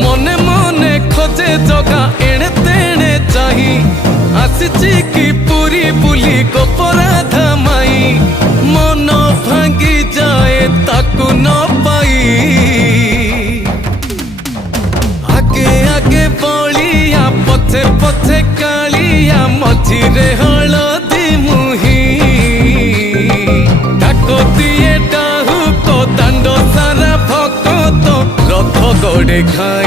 মনে মনে খোঁজে জগা এণে তেণে চাহি আসিছি কি পুরী বুলি গোপরাধা মাই মন ভাঙ্গি যায় তাকু ন পাই আগে আগে বলিয়া পথে পথে কালিয়া মঝিরে হলদি মুহি ডাক দিয়ে ডাহুক দাণ্ড সারা ভকত রথ গড়ে খাই